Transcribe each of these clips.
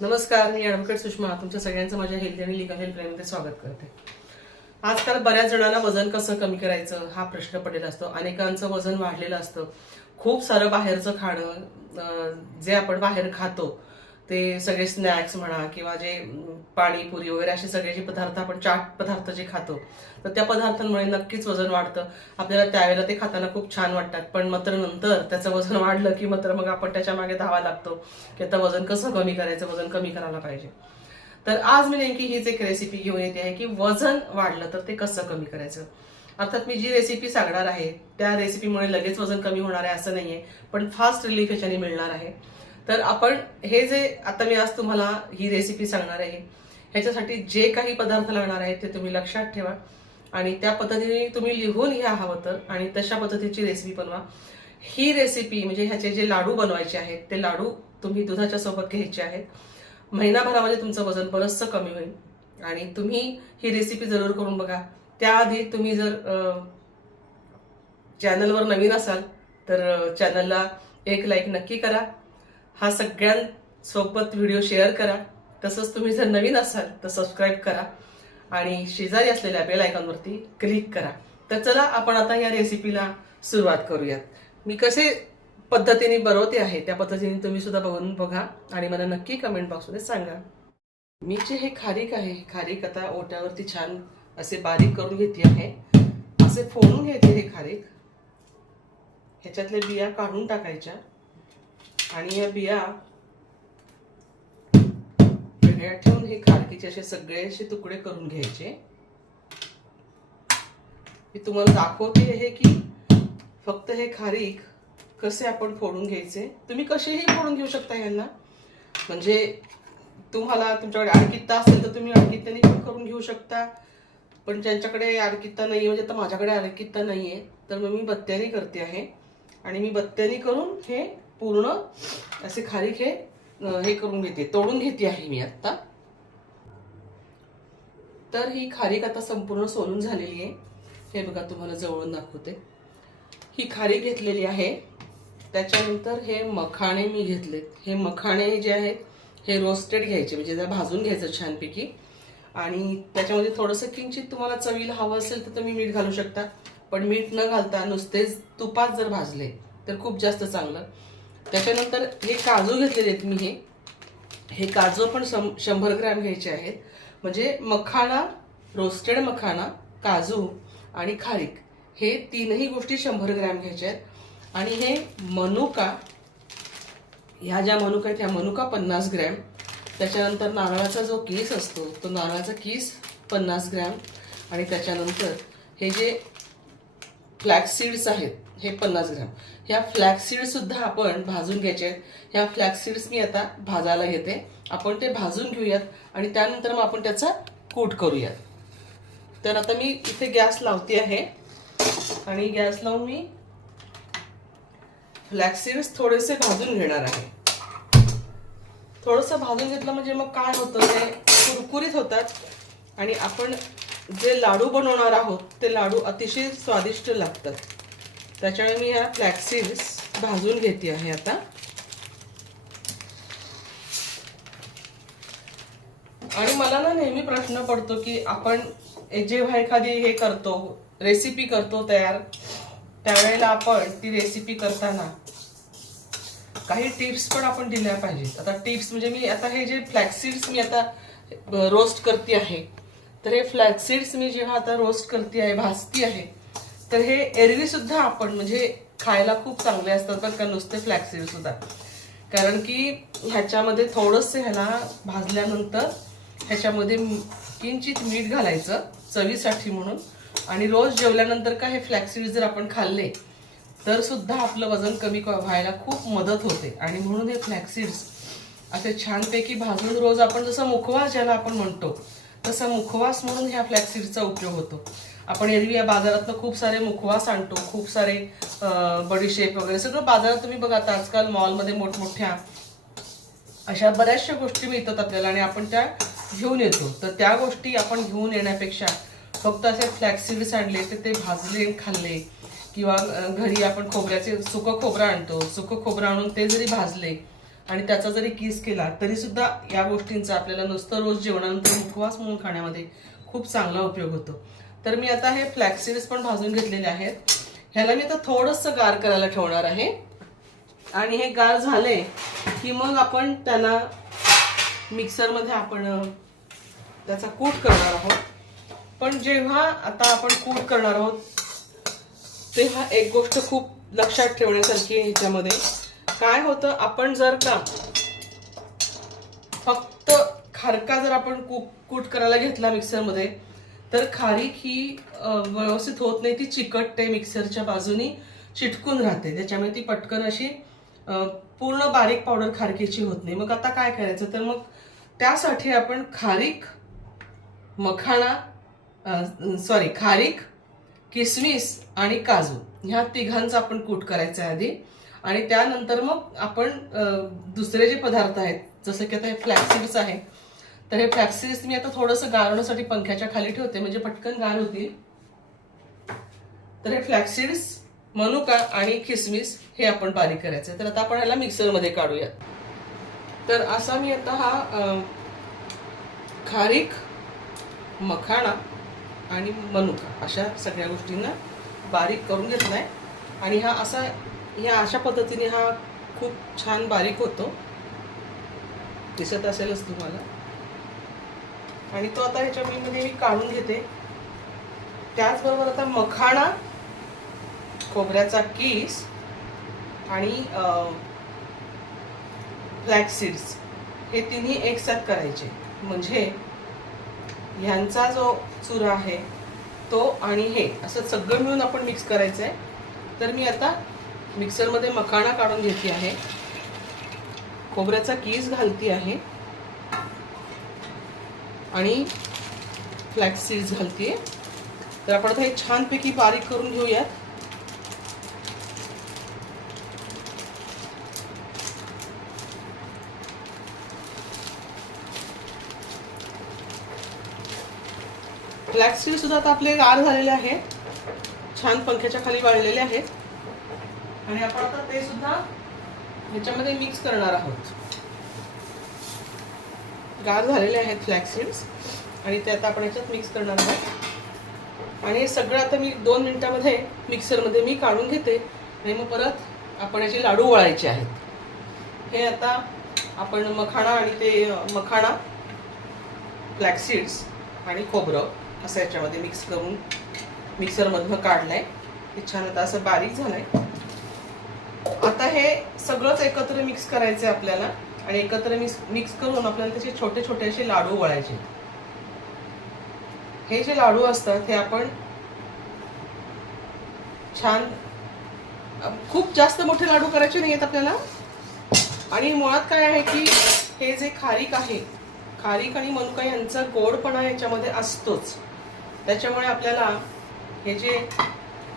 नमस्कार मी ॲडव्होकेट सुषमा तुमच्या सगळ्यांचं माझ्या हेल्थ आणि लिगल हेल्पलाईनमध्ये स्वागत करते. आजकाल बऱ्याच जणांना वजन कसं कमी करायचं हा प्रश्न पडलेला असतो. अनेकांचं वजन वाढलेलं असतं. खूप सारं बाहेरचं खाणं जे आपण बाहेर खातो ते सगळे स्नॅक्स म्हणा किंवा जे पाणीपुरी वगैरे असे सगळे जे पदार्थ आपण चाट पदार्थ जे खातो तर त्या पदार्थांमुळे नक्कीच वजन वाढतं. आपल्याला त्यावेळेला ते खाताना खूप छान वाटतात. पण मात्र नंतर त्याचं वजन वाढलं की मात्र मग आपण त्याच्यामागे धावा लागतो की आता वजन कसं कमी करायचं वजन कमी करायला पाहिजे. तर आज मी नेमकी हीच एक रेसिपी घेऊन येते आहे की वजन वाढलं तर ते कसं कमी करायचं. अर्थात मी जी रेसिपी सांगणार आहे त्या रेसिपीमुळे लगेच वजन कमी होणार आहे असं नाहीये पण फास्ट रिलीफ याच्याने मिळणार आहे. तर आपण हे जे आता मी आज तुम्हाला ही रेसिपी सांगणार आहे ह्याच्यासाठी जे काही पदार्थ लागणार आहेत ते तुम्ही लक्षात ठेवा. आणि त्या पद्धतीने तुम्ही लिहून घ्या हवं तर आणि तशा पद्धतीची रेसिपी बनवा. ही रेसिपी म्हणजे ह्याचे जे लाडू बनवायचे आहेत ते लाडू तुम्ही दुधाच्या सोबत घ्यायचे आहेत. महिनाभरामध्ये तुमचं वजन बरंचसं कमी होईल. आणि तुम्ही ही रेसिपी जरूर करून बघा. त्याआधी तुम्ही जर चॅनलवर नवीन असाल तर चॅनलला एक लाईक नक्की करा. हा सगळ्यांसोबत व्हिडिओ शेअर करा. तसंच तुम्ही जर नवीन असाल तर सबस्क्राईब करा. आणि शेजारी असलेल्या बेल आयकॉनवरती क्लिक करा. तर चला आपण आता या रेसिपीला सुरुवात करूयात. मी कसे पद्धतीने बनवते आहे त्या पद्धतीने तुम्ही सुद्धा बघून बघा. आणि मला नक्की कमेंट बॉक्समध्ये सांगा. मी जे हे खारीक आहे हे खारीक आता ओट्यावरती छान असे बारीक करून घेते आहे. असे फोडून घ्यायचे हे खारीक. ह्याच्यातल्या बिया काढून टाकायच्या. आणि या बिया वेगळ्या ठेवून हे खारकीचे असे सगळे असे तुकडे करून घ्यायचे. मी तुम्हाला दाखवते आहे की फक्त हे खारीक कसे आपण फोडून घ्यायचे. तुम्ही कसेही फोडून घेऊ शकता यांना म्हणजे तुम्हाला तुमच्याकडे आडकित्ता असेल तर तुम्ही आडकित्त्याने पण करून घेऊ शकता. पण ज्यांच्याकडे आडकित्ता नाही म्हणजे आता माझ्याकडे आडकित्ता नाही आहे तर मग मी बत्त्याने करते आहे. आणि मी बत्त्याने करून हे पूर्ण असे खारीक हे हे करून घेते. तोडून घेते आहे मी आत्ता. तर ही खारीक आता संपूर्ण सोलून झालेली आहे. हे बघा तुम्हाला जवळून दाखवते. ही खारीक घेतलेली आहे. त्याच्यानंतर हे मखाणे मी घेतलेत हे मखाणे जे आहेत हे रोस्टेड घ्यायचे म्हणजे जरा भाजून घ्यायचं छानपैकी. आणि त्याच्यामध्ये थोडंसं किंचित तुम्हाला चवीला हवं असेल तर तुम्ही मीठ घालू शकता. पण मीठ न घालता नुसतेच तुपात जर भाजले तर खूप जास्त चांगलं. त्याच्यानंतर हे काजू घेतलेले आहेत मी हे. हे काजू पण शं शंभर ग्रॅम घ्यायचे आहेत. म्हणजे मखाणा रोस्टेड मखाणा काजू आणि खारीक हे तीनही गोष्टी शंभर ग्रॅम घ्यायच्या आहेत. आणि हे मनुका ह्या ज्या मनुका आहेत ह्या मनुका पन्नास ग्रॅम. त्याच्यानंतर नारळाचा जो केस असतो तो नारळाचा केस पन्नास ग्रॅम. आणि त्याच्यानंतर हे जे फ्लॅक्स सीड्स आहेत हे पन्नास ग्रॅम. ह्या फ्लॅक्स सुद्धा आपण भाजून घ्यायचे. आहेत ह्या फ्लॅक्सीड्स मी आता भाजायला घेते. आपण ते भाजून घेऊयात आणि त्यानंतर मग आपण त्याचा कूट करूयात. तर आता मी इथे गॅस लावते आहे. आणि गॅस लावून मी फ्लॅक्स सीड्स थोडेसे भाजून घेणार आहे. थोडंसं भाजून घेतलं म्हणजे मग काय होतं? ते कुरकुरीत होतात. आणि आपण जे लाडू बनवणार आहोत ते लाडू अतिशय स्वादिष्ट लागतात. त्याच्यामुळे मी ह्या फ्लॅक्सिड्स भाजून घेते आहे आता. आणि मला ना नेहमी प्रश्न पडतो की आपण जेव्हा एखादी हे करतो रेसिपी करतो तयार त्यावेळेला आपण ती रेसिपी करताना काही टिप्स पण आपण दिल्या पाहिजेत. आता टिप्स म्हणजे मी आता हे जे फ्लॅक्सिड्स मी आता रोस्ट करते आहे तर हे फ्लॅक्सीड्स मी जेव्हा आता रोस्ट करते आहे भाजती आहे तर हे एरवी सुद्धा आपण म्हणजे खायला खूप चांगले असतात पण का नुसते फ्लॅक्सिड सुद्धा. कारण की ह्याच्यामध्ये थोडंसं ह्याला भाजल्यानंतर ह्याच्यामध्ये किंचित मीठ घालायचं चवीसाठी म्हणून. आणि रोज जेवल्यानंतर का हे फ्लॅक्सिड जर आपण खाल्ले तर सुद्धा आपलं वजन कमी क- व्हायला खूप मदत होते. आणि म्हणून हे फ्लॅक्सिड्स असे छानपैकी भाजून रोज आपण जसं मुखवास ज्याला आपण म्हणतो तसा मुखवास म्हणून ह्या फ्लॅक्सिडचा उपयोग होतो. आपण एरवी या बाजारातनं खूप सारे मुखवास आणतो खूप सारे बडीशेप वगैरे. सगळं बाजारात तुम्ही बघा आता आजकाल मॉलमध्ये मोठमोठ्या अशा बऱ्याचशा गोष्टी मिळतात आपल्याला आणि आपण त्या घेऊन येतो. तर त्या गोष्टी आपण घेऊन येण्यापेक्षा फक्त असे फ्लॅक्सिड्स आणले तर ते भाजले खाल्ले किंवा घरी आपण खोबऱ्याचे सुकं खोबरं आणतो. सुकं खोबरं आणून ते जरी भाजले आणि त्याचा जरी किस केला तरी सुद्धा या गोष्टींचा आपल्याला नुसतं रोज जेवणानंतर मुखवास म्हणून खाण्यामध्ये खूप चांगला उपयोग होतो. तर मी आता हे फ्लॅक्सिड्स पण भाजून घेतलेले आहेत. ह्याला मी आता थोडंसं गार करायला ठेवणार आहे. आणि हे गार झाले की मग आपण त्याला मिक्सरमध्ये आपण त्याचा कूट करणार आहोत. पण जेव्हा आता आपण कूट करणार आहोत तेव्हा एक गोष्ट खूप लक्षात ठेवण्यासारखी आहे ह्याच्यामध्ये काय होतं आपण जर का फक्त खारका जर आपण कूट कूट करायला घेतला मिक्सरमध्ये तर खारीक ही व्यवस्थित होत नाही ती चिकटते मिक्सरच्या बाजूनी चिटकून राहते. त्याच्यामुळे ती पटकन अशी पूर्ण बारीक पावडर खारकीची होत नाही. मग आता काय करायचं? तर मग त्यासाठी आपण खारीक मखाणा सॉरी खारीक किसमिस आणि काजू ह्या तिघांचा आपण कूट करायचा आहे आधी. आणि त्यानंतर मग आपण दुसरे जे पदार्थ आहेत जसं की आता हे फ्लॅक्सिड्स आहे तर हे फ्लॅक्सिड्स मी आता थोडंसं गारवण्यासाठी पंख्याच्या खाली ठेवते म्हणजे पटकन गार होतील. तर हे फ्लॅक्सिड्स मनुका आणि किसमिस हे आपण बारीक करायचं आहे. तर आता आपण ह्याला मिक्सरमध्ये काढूयात. तर असा मी आता हा खारीक मखाणा आणि मनुका अशा सगळ्या गोष्टींना बारीक करून घेतलाय. आणि हा असा ह्या अशा पद्धतीने हा खूप छान बारीक होतो. दिसत असेलच तुम्हाला? आणि तो आता ह्याच्या मी मी काढून घेते. त्याचबरोबर आता मखाणा खोबऱ्याचा केस आणि फ्लॅक्सीड्स हे तिन्ही एकसाथ करायचे. म्हणजे ह्यांचा जो चुरा आहे तो आणि हे असं सगळं मिळून आपण मिक्स करायचं आहे तर मी आता मिक्सरमध्ये मखाणा काढून घेते आहे. खोबऱ्याचा कीस घालती आहे. आणि फ्लॅक्स सीड्स घालते तर आपण आता हे छानपैकी बारीक करून घेऊयात. फ्लॅक्स सीड सुद्धा आता आपले गार झालेले आहेत छान पंख्याच्या खाली वाळलेले आहेत. आणि आपण आता ते सुद्धा ह्याच्यामध्ये मिक्स करणार आहोत. गार झालेले आहेत फ्लॅक्स सीड्स आणि ते आता आपण याच्यात मिक्स करणार आहोत. आणि हे सगळं आता मी दोन मिनिटामध्ये मिक्सरमध्ये मी काढून घेते. आणि मग परत आपण याचे लाडू वळायचे आहेत. हे आता आपण मखाणा आणि ते मखाणा फ्लॅक्सीड्स आणि खोबरं असं याच्यामध्ये मिक्स करून मिक्सरमधनं काढलंय. हे छान आता असं बारीक झालंय. आता हे सगळंच एकत्र मिक्स करायचं आहे आपल्याला. आणि एकत्र मिक्स मिक्स करून आपल्याला त्याचे छोटे छोटे असे लाडू वळायचे. हे जे लाडू असतात हे आपण छान खूप जास्त मोठे लाडू करायचे नाही आहेत आपल्याला. आणि मुळात काय आहे की हे जे खारीक आहे खारीक आणि मनुका यांचा गोडपणा याच्यामध्ये असतोच. त्याच्यामुळे आपल्याला हे जे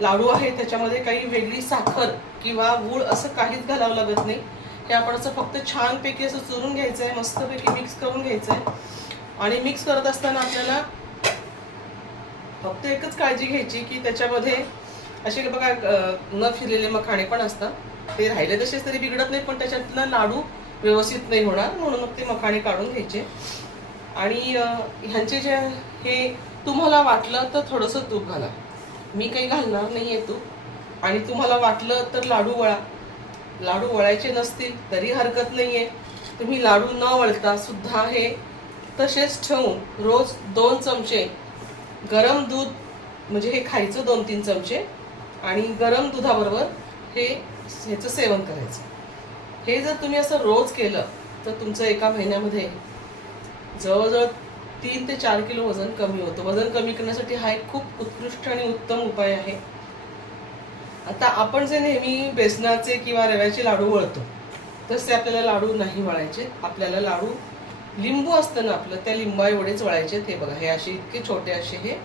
लाडू आहे त्याच्यामध्ये काही वेगळी साखर किंवा गूळ असं काहीच घालावं लागत नाही. हे आपण असं फक्त छानपैकी असं चुरून घ्यायचं आहे मस्तपैकी मिक्स करून घ्यायचं आहे आणि मिक्स करत असताना आपल्याला फक्त एकच काळजी घ्यायची की त्याच्यामध्ये असे बघा न फिरलेले मखाणे पण असतात. ते राहिले तसेच तरी बिघडत नाही पण त्याच्यातला लाडू व्यवस्थित नाही होणार म्हणून मग ते मखाणे काढून घ्यायचे. आणि ह्यांचे जे हे तुम्हाला वाटलं तर थोडंसं तूप घाला. मी काही घालणार नाहीये तूप. आणि तुम्हाला वाटलं तर लाडू वळा. लाडू वळायचे नसतील तरी हरकत नाही आहे तुम्ही लाडू न वळता सुद्धा हे तसेच ठेवून रोज दोन चमचे गरम दूध म्हणजे हे खायचं दोन तीन चमचे आणि गरम दुधाबरोबर हे ह्याचं सेवन करायचं. हे जर तुम्ही असं रोज केलं तर तुमचं एका महिन्यामध्ये जवळजवळ तीन ते चार किलो वजन कमी होतं. वजन कमी करण्यासाठी हा एक खूप उत्कृष्ट आणि उत्तम उपाय आहे. आता आपण जे नेहमी बेसनाचे किंवा रव्याचे लाडू वळतो तसे आपल्याला लाडू नाही वळायचे. आपल्याला लाडू लिंबू असतं ना आपलं त्या लिंबा एवढेच वळायचे. ते बघा हे असे इतके छोटे असे हे.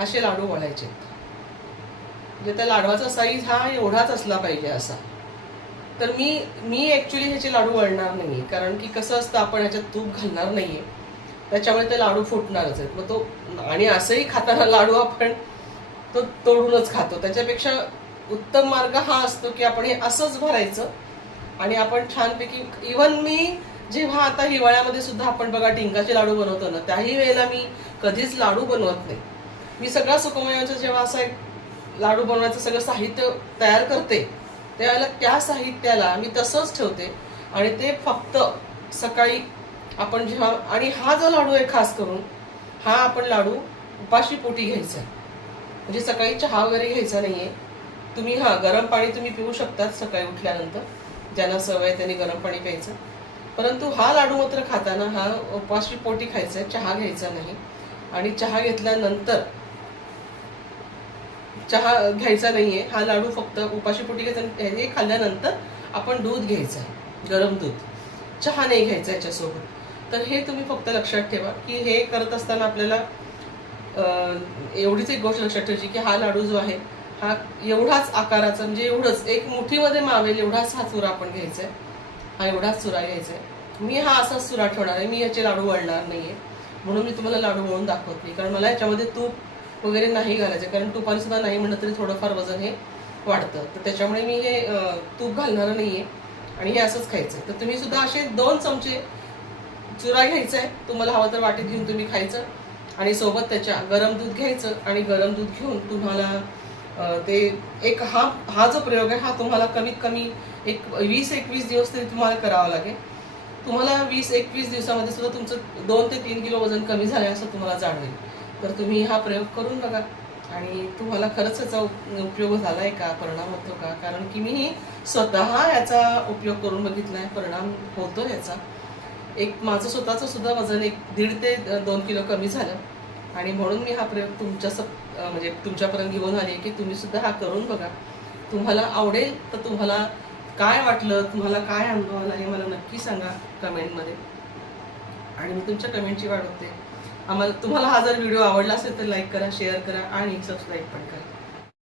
असे लाडू वळायचे. म्हणजे त्या लाडवाचा साईज हा एवढाच असला पाहिजे असा. तर मी मी ॲक्च्युली ह्याचे लाडू वळणार नाही कारण की कसं असतं आपण ह्याच्यात तूप घालणार नाही आहे त्याच्यामुळे ते लाडू फुटणारच आहेत. मग तो आणि असंही खाताना लाडू आपण तो तोडूनच खातो. त्याच्यापेक्षा उत्तम मार्ग हा असतो की आपण हे असंच भरायचं आणि आपण छानपैकी इवन मी जेव्हा आता हिवाळ्यामध्ये सुद्धा आपण बघा टिंगाचे लाडू बनवतो ना त्याही वेळेला मी कधीच लाडू बनवत नाही. मी सगळ्या सुकमयांचं जेव्हा असं एक लाडू बनवायचं सगळं साहित्य तयार करते त्यावेळेला त्या साहित्याला मी तसंच ठेवते आणि ते फक्त सकाळी आपण जेव्हा आणि हा जो लाडू आहे खास करून हा आपण लाडू उपाशी पोटी घ्यायचा. आहे म्हणजे सकाळी चहा वगैरे घ्यायचा नाही आहे तुम्ही हा गरम पाणी तुम्ही पिऊ शकतात सकाळी उठल्यानंतर ज्यांना सवय आहे त्यांनी गरम पाणी प्यायचं. परंतु हा लाडू मात्र खाताना हा उपाशी पोटी खायचा आहे चहा घ्यायचा नाही. आणि चहा घेतल्यानंतर चहा घ्यायचा नाही आहे हा लाडू फक्त उपाशी पोटी घ्यायचा हे खाल्ल्यानंतर आपण दूध घ्यायचं आहे गरम दूध. चहा नाही घ्यायचा याच्यासोबत. तर हे तुम्ही फक्त लक्षात ठेवा की हे करत असताना आपल्याला एवढीच एक गोष्ट लक्षात ठेवायची की हा लाडू जो आहे हा एवढाच आकाराचा म्हणजे एवढंच एक मुठीमध्ये मावेल एवढाच हा चुरा आपण घ्यायचा आहे हा एवढाच चुरा घ्यायचा आहे मी हा असाच चुरा ठेवणार आहे मी याचे लाडू वळणार नाहीये. म्हणून मी तुम्हाला लाडू वळून दाखवत नाही. कारण मला याच्यामध्ये तूप वगैरे नाही घालायचं कारण तुपाने सुद्धा नाही म्हणलं तरी थोडंफार वजन हे वाढतं. तर त्याच्यामुळे मी हे तूप घालणार नाहीये आणि हे असंच खायचं तर तुम्ही सुद्धा असे दोन चमचे चुरा घ्यायचा आहे तुम्हाला हवं तर वाटीत घेऊन तुम्ही खायचं. आणि सोबत त्याच्या गरम दूध घ्यायचं आणि गरम दूध घेऊन तुम्हाला ते एक हा हा जो प्रयोग आहे हा तुम्हाला कमीत कमी एक वीस एकवीस दिवस तरी तुम्हाला करावा लागेल. तुम्हाला वीस एकवीस दिवसामध्ये सुद्धा तुमचं दोन ते तीन किलो वजन कमी झालं असं तुम्हाला जाणवेल. तर तुम्ही हा प्रयोग करून बघा. आणि तुम्हाला खरंच याचा उप- उपयोग आहे का? परिणाम होतो का? कारण की मी स्वतः याचा उपयोग करून बघितला आहे परिणाम होतो याचा. एक माझं स्वतःचं सुद्धा वजन एक दीड ते दोन किलो कमी झालं. आणि म्हणून मी हा प्रयोग तुमच्या स म्हणजे तुमच्यापर्यंत घेऊन आले की तुम्ही सुद्धा हा करून बघा. तुम्हाला आवडेल तर तुम्हाला काय वाटलं तुम्हाला काय अनुभव आला हे मला नक्की सांगा कमेंटमध्ये. आणि मी तुमच्या कमेंटची वाढ होते आम्हाला तुम्हाला हा जर व्हिडिओ आवडला असेल तर लाईक करा शेअर करा आणि सबस्क्राईब पण करा.